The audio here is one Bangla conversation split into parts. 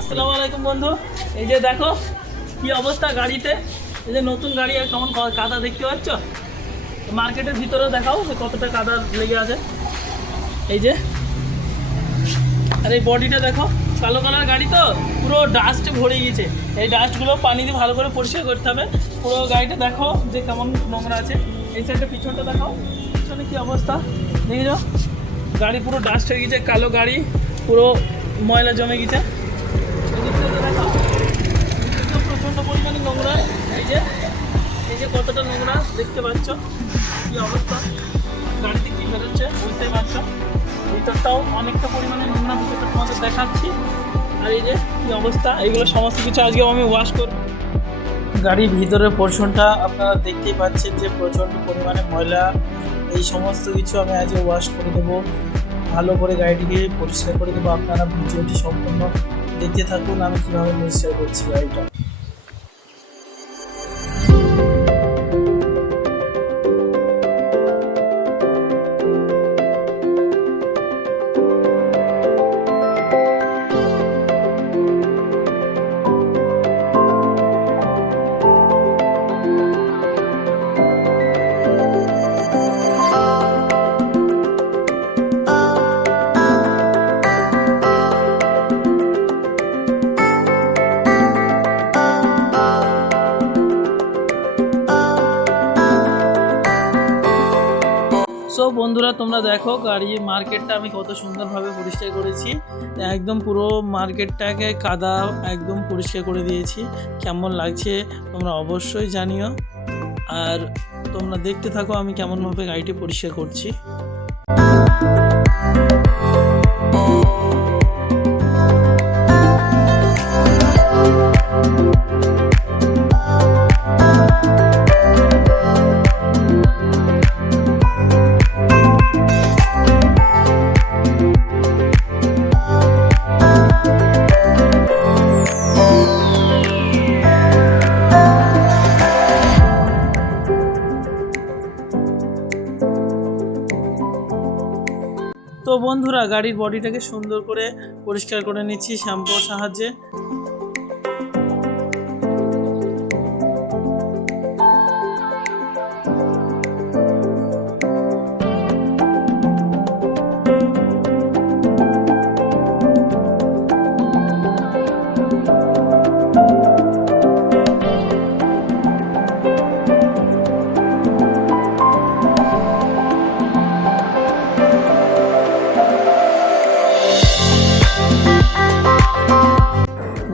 আসসালামু আলাইকুম বন্ধু। এই যে দেখো কি অবস্থা গাড়িতে, এই যে নতুন গাড়ি আর কেমন কাদা দেখতে পাচ্ছ। মার্কেটের ভিতরেও দেখাও যে কতটা কাদা লেগে আছে। এই যে আর এই বডিটা দেখো, কালো কালার গাড়ি তো পুরো ডাস্টে ভরে গিয়েছে। এই ডাস্টগুলো পানি দিয়ে ভালো করে পরিষ্কার করতে হবে। পুরো গাড়িটা দেখো যে কেমন নোংরা আছে। এই সাইডটা পিছনটা দেখাও, পিছনে কী অবস্থা দেখে যাও। গাড়ি পুরো ডাস্ট হয়ে গেছে, কালো গাড়ি পুরো ময়লা জমে গেছে। প্রচণ্ড পরিমাণে নোংরা। এই যে কতটা নোংরা দেখতে পাচ্ছ, কী অবস্থা। গাড়িতে কী বেরোচ্ছে বুঝতেই পারছো। ভিতরটাও অনেকটা পরিমাণে নোংরা, ভিতরটা তোমাদের দেখাচ্ছি। আর এই যে কী অবস্থা, এইগুলো সমস্ত কিছু আজকে আমি ওয়াশ করব। গাড়ির ভিতরের পোর্শনটা আপনারা দেখতেই পাচ্ছেন যে প্রচণ্ড পরিমাণে ময়লা। এই সমস্ত কিছু আমি আজকে ওয়াশ করে দেবো, ভালো করে গাড়িটিকে পরিষ্কার করে দেবো। আপনারা ভিডিওটি সম্পূর্ণ দেখতে থাকুন আমি কীভাবে পরিষ্কার করছি গাড়িটা। সো বন্ধুরা, তোমরা দেখো গাড়ির মার্কেটটা আমি কত সুন্দরভাবে পরিষ্কার করেছি। একদম পুরো মার্কেটটাকে কাদা একদম পরিষ্কার করে দিয়েছি। কেমন লাগছে তোমরা অবশ্যই জানিও। আর তোমরা দেখতে থাকো আমি কেমনভাবে গাড়িটি পরিষ্কার করছি। তো বন্ধুরা, গাড়ির বডিটাকে সুন্দর করে পরিষ্কার করে নিচ্ছি শ্যাম্পুর সাহায্যে।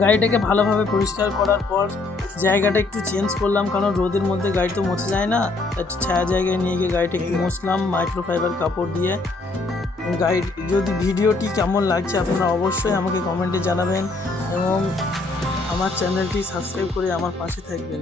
গাড়িটাকে ভালোভাবে পরিষ্কার করার পর জায়গাটা একটু চেঞ্জ করলাম, কারণ রোদের মধ্যে গাড়ি তো মোছা যায় না। একটু ছায়া জায়গায় নিয়ে গিয়ে গাড়িটা একটু মুছলাম মাইক্রোফাইবার কাপড় দিয়ে। গাড়ি যদি ভিডিওটি কেমন লাগছে আপনারা অবশ্যই আমাকে কমেন্টে জানাবেন এবং আমার চ্যানেলটি সাবস্ক্রাইব করে আমার পাশে থাকবেন।